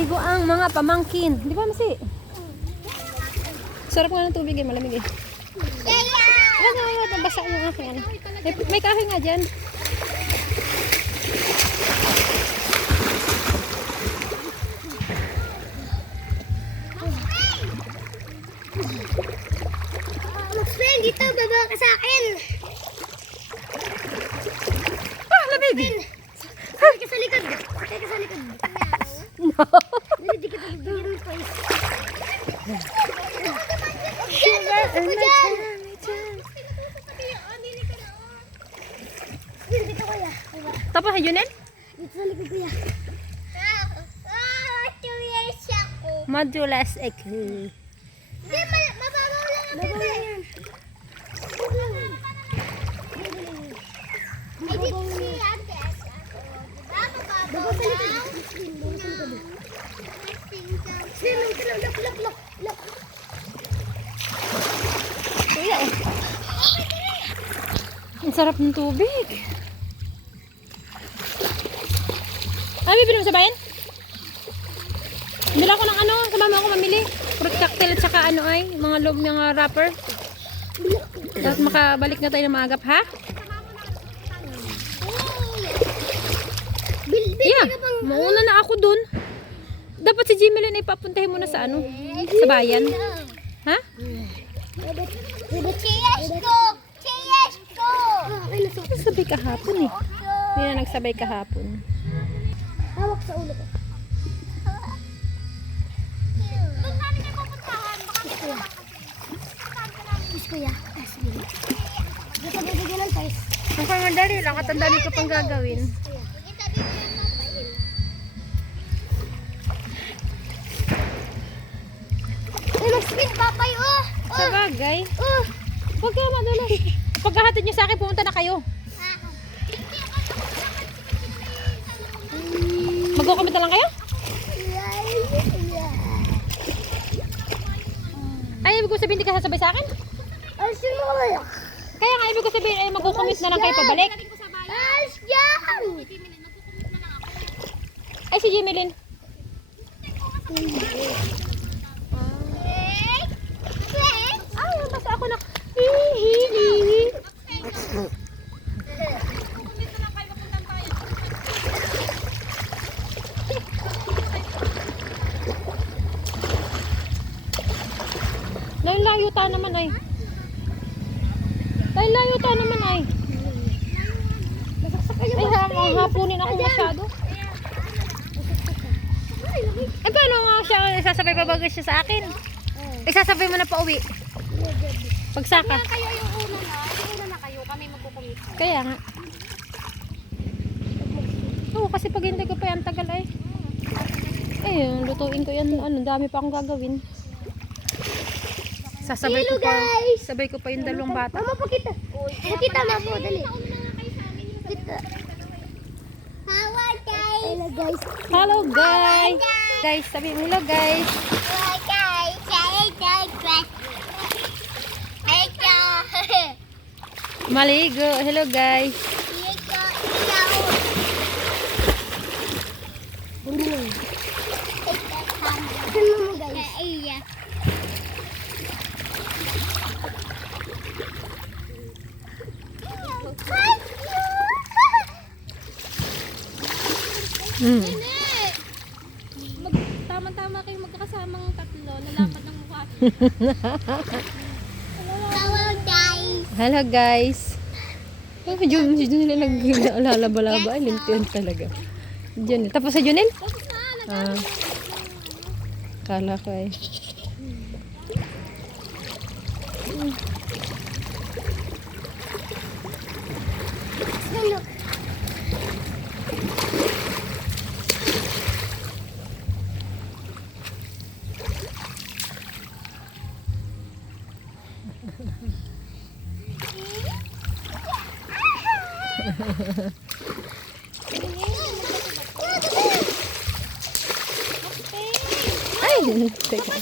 Naliligo ang mga pamangkin. Di ba, Masi? Sarap nga ng tubig eh, malamig eh. Wala, basa yung aking ano. May kahoy nga dyan. Mag-spin, dito, baba ka sa akin. Ah, lamig! Kaya ka sa likod. Kaya ka sa likod. No. Hindi kita bibigyan ng toys. Sugar and my time. Dito kuya. Tapos, Junel? Dito sa likod kuya. Curious ako. Modulas echo. Hindi, mababaw lang ang mababaw yan. Ay, dito siya. Diba, mababaw lang? Look. Kuya eh. Ang sarap ng tubig. Ano bibili mo sa bayan? Bili ako ng ano, sama mo ako mamili. Fruit cocktail at saka ano ay, mga loob mga wrapper. Tapos makabalik na tayo ng maagap, ha? Yeah, mauna na ako dun. Dapat si Jimelin ay papuntahin mo na sa ano, sa bayan. Ha? Cheers ko! Cheers ko! Nagsabay kahapon eh. Hindi na nagsabay kahapon. Hawak sa ulo ko. Doon namin kayo pupuntahan. Push kuya. Sige. Dito bibigyan ng toys. Ang madali lang at ang dami ko pang gagawin. Ay, mag-spin, papay, oh! Sa bagay. Oh! Huwag kayo madulas. Pagkahatid niyo sa akin, pumunta na kayo. Magkukumit na lang kayo? Ay, ibig ko sabihin, hindi ka sasabay sa akin? Ay, sino kaya? Kaya nga, ibig ko sabihin, ay magkukumit na lang kayo pabalik. Alas dyan! Ay, si Jimelin. Ay, basta ako na. Hihihihi. Layo ta naman ay. Layo ta naman ay. Ay, hapunin ako masyado. Eh, paano nga siya isasabay pabagas siya sa akin? Isasabay mo na pa uwi. Pagsaka. Kayo yung una na. Yung una na kayo. Kami magkukumit. Kaya nga. Oo, kasi pag hindi ko pa yan tagal ay. Eh, lutuin ko yan. Ano, dami pa akong gagawin. Sasabay ko pa. Sabay ko pa yung dalawang bata. Mama, pakita. Pakita mo po, dali. Kita. Hello guys. Hello guys. Guys, sabi mo hello guys. Hello guys. Maligo. Hello guys. Tama-tama kayo magkakasamang tatlo. Lalapat ng mukha. Hello guys. Hello guys. Oh, medyo nila naglalaba-laba. Ay, lintiyan talaga. Junel. Tapos sa Junel? Tapos na. Ah. Kala ko eh. Ay, teka.